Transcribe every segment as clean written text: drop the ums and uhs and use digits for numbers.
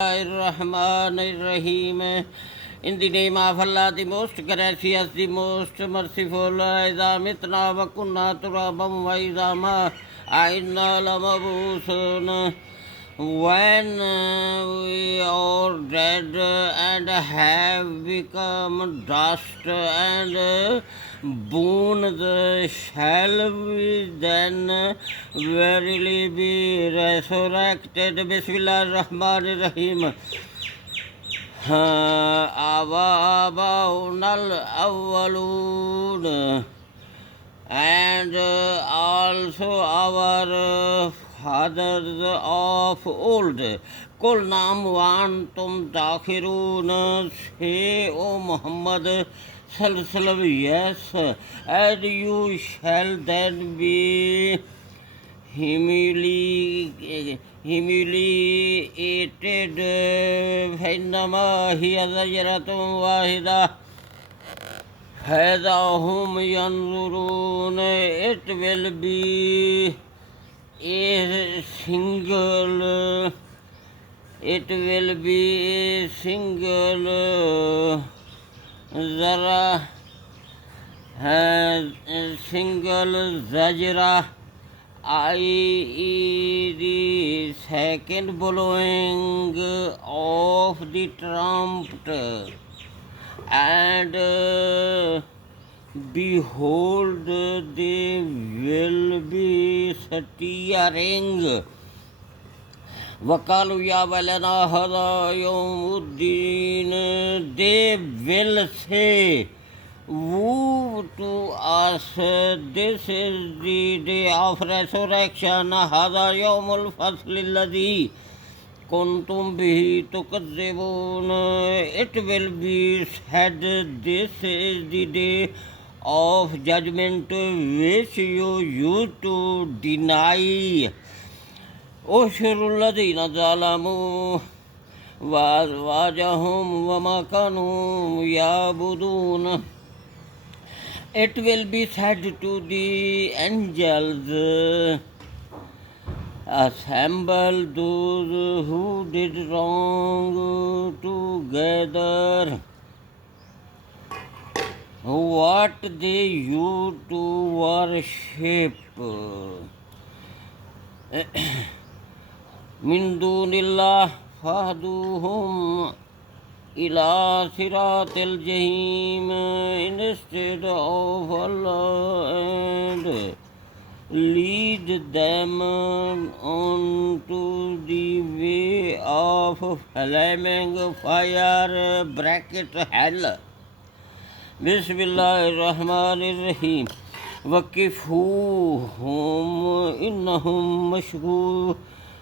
Rahim. In the name of Allah, the most gracious, the most merciful, Iza mitna wa kunna turabam wa iza ma aina lamabusun. When we are dead and have become dust and bones, shall we then verily be resurrected? Bismillah ar-Rahman ar-Rahim. Abaunal awwalun, and also our fathers of old. Kul naam wa antum dakhirun, say O Muhammad sallallahu yes, and you shall then be humiliated. فإنما هي زجرة واحدة هذا هم ينظرون. It will be a single zara, single zajra, i.e. the second blowing of the trumpet, and behold, they will be steering. وَقَالُوا يَا وَيْلَنَا هَذَا يَوْمُ الدِّينِ. They will say, woe to us, this is the day of resurrection. هَذَا يَوْمُ الْفَصْلِ الَّذِي كُنْتُمْ بِهِ تُكَذِّبُونَ. It will be said, this is the day of judgment which you used to deny. أُحْشُرُوا الَّذِينَ ظَلَمُوا وَأَزْوَاجَهُمْ وَمَا كَانُوا يَعْبُدُونَ. It will be said to the angels, assemble those who did wrong together, what they used to worship min dunillah fahduhum ila siratil jahim. Instead of Allah, and lead them onto the way of flaming fire, bracket hell. Bismillah ar-Rahman ar-Rahim. وَقِفُوهُمْ إِنَّهُمْ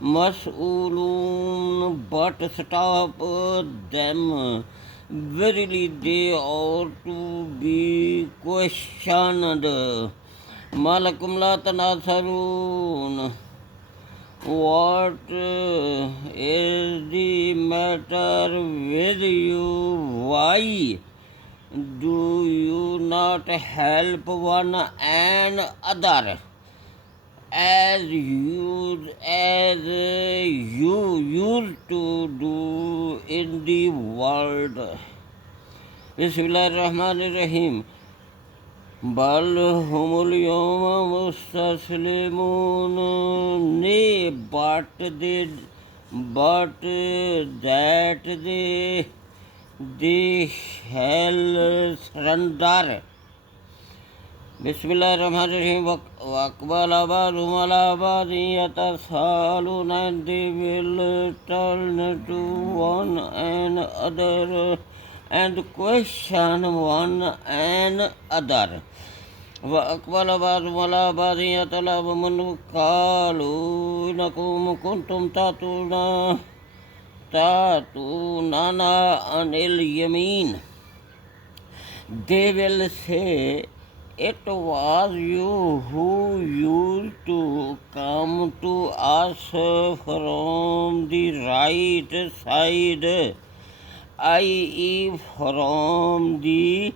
mas'ulun, but stop them, verily they ought to be questioned. Malakum la tanasarun. What is the matter with you? Why do you not help one another as you used to do in the world? Bismillah ar-Rahman ar-Rahim. Bal humul yawma mustaslimun. Nay, but that they shall surrender. Bismillah ar-Rahman ar-Rahim. وَأَقْبَلَ بَعْضُهُمْ عَلَىٰ بَعْضٍ يَتَسَاءَلُونَ. And they will turn to one another and question one another. وَأَقْبَلَ بَعْضُهُمْ عَلَىٰ بَعْضٍ يَتَلَاوَمُونَ قَالُوا إِنَّكُمْ كُنتُمْ تَأْتُونَنَا عَنِ الْيَمِينِ. They will say, it was you who used to come to us from the right side, i.e. from the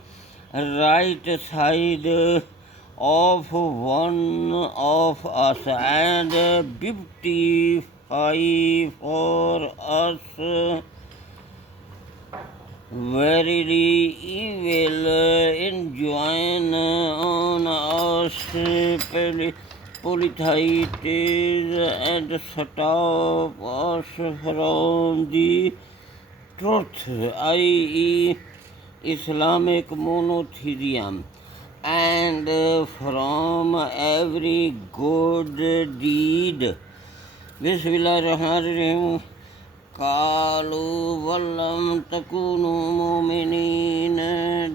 right side of one of us, and sacrifice for us. Verily, evil enjoin on us polytheities and stop us from the truth, i.e., Islamic monotheism, and from every good deed. Bismillahirrahmanirrahim. قالوا ولم تكونوا مؤمنين.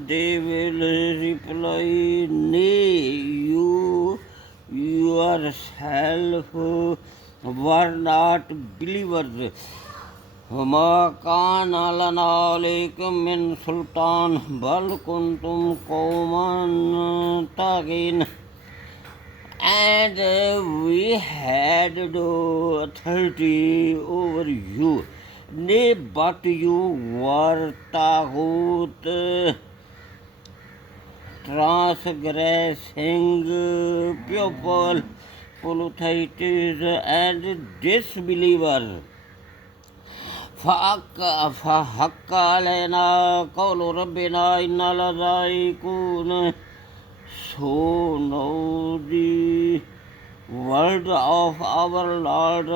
They will reply, nay, you yourself were not believers. وما كان لنا عليكم من سلطان بل كنتم قوما طاغين. And we had no authority over you. Nay, but you were taghut, transgressing people, polytheists, and disbelievers. فحق علينا قول ربنا إنا لذائقون. So now the word of our Lord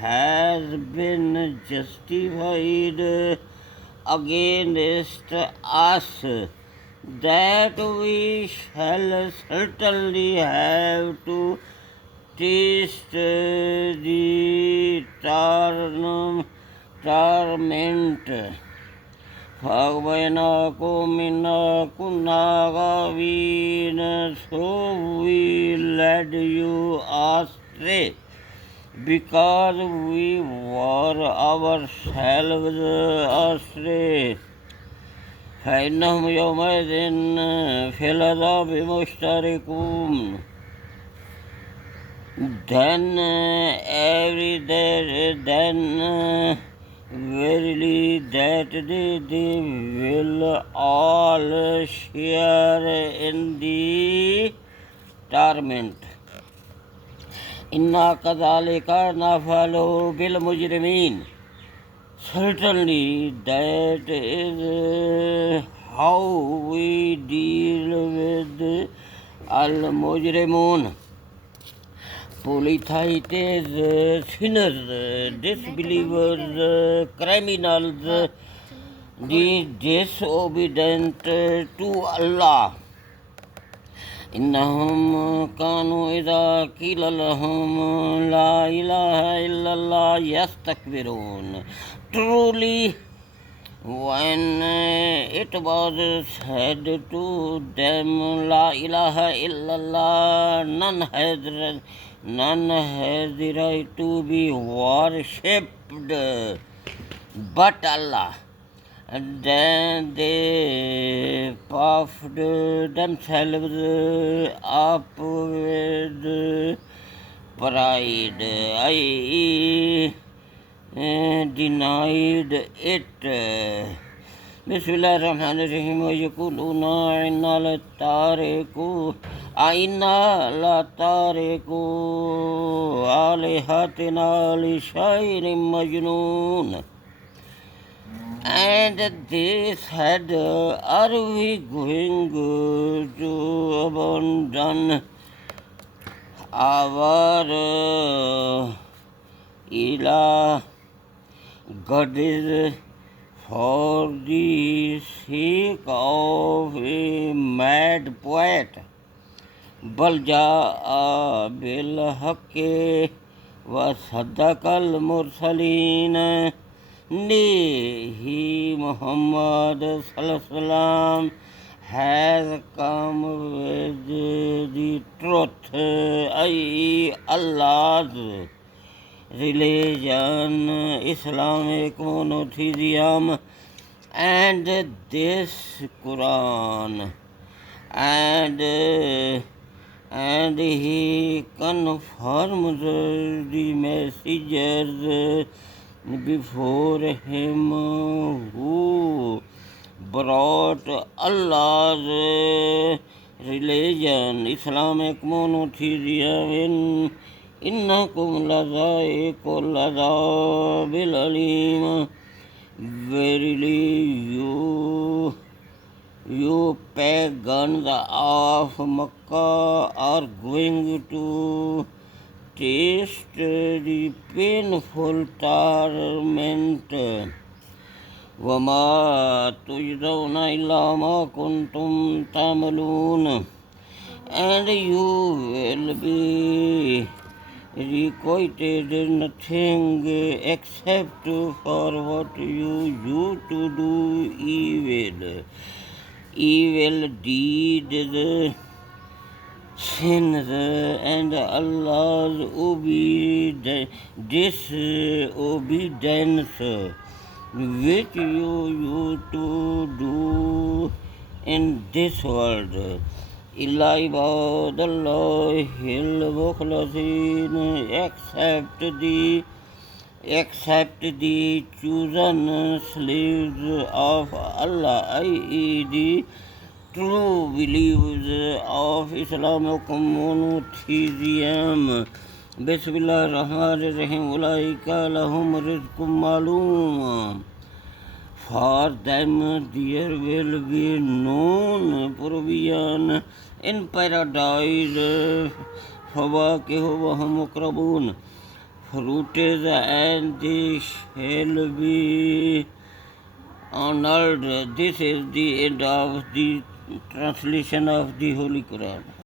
has been justified against us, that we shall certainly have to taste the torment. فأغويناكم إنا كنا غاوين. So we led you astray, because we were ourselves astray. فإنهم يومئذ في العذاب مشتركون. Then verily that they will all share in the torment. Inna kadhalika nafalu bil mujrimin. Certainly that is how we deal with al mujrimun. Polytheists, sinners, disbelievers, criminals, the disobedient to Allah. إنهم كانوا إذا قيل لهم لا إله إلا الله يستكبرون. Truly, when it was said to them, La ilaha illallah, none has the right to be worshipped but Allah. And then they puffed themselves up with pride, i.e., denied it. Bismillahirrahmanirrahim. وَيَقُولُونَ أَإِنَّا لَتَارِكُو آلِهَتِنَا لِشَاعِرٍ مَجْنُونٍ. And they said, are we going to abandon our ilah goddess for the sake of a mad poet? بل جاء بالحق وصدق المرسلين. Nay, he, Muhammad sallallahu alaihi wasallam, has come with the truth, i.e., Allah's religion, Islamic monotheism, and this Quran, and he confirms the messengers before him who brought Allah's religion, Islamic monotheism, إنكم لذائقul azabil alim. Verily you pagans of Makkah are going to taste the painful torment. وما تجزون إلا ما كنتم تعملون. And you will be requited nothing except for what you used to do evil deeds, sins, and Allah's disobedience, which you used to do in this world. إلا عباد الله المخلصين, except the chosen slaves of Allah, i.e. the true believers of Islamic monotheism. Bismillahirrahmanirrahim. Ulaika lahum rizqum ma'lum. For them there will be known provision in paradise. فواكه وهم مكرمون. Fruited, and they shall be honored. This is the end of the translation of the Holy Quran.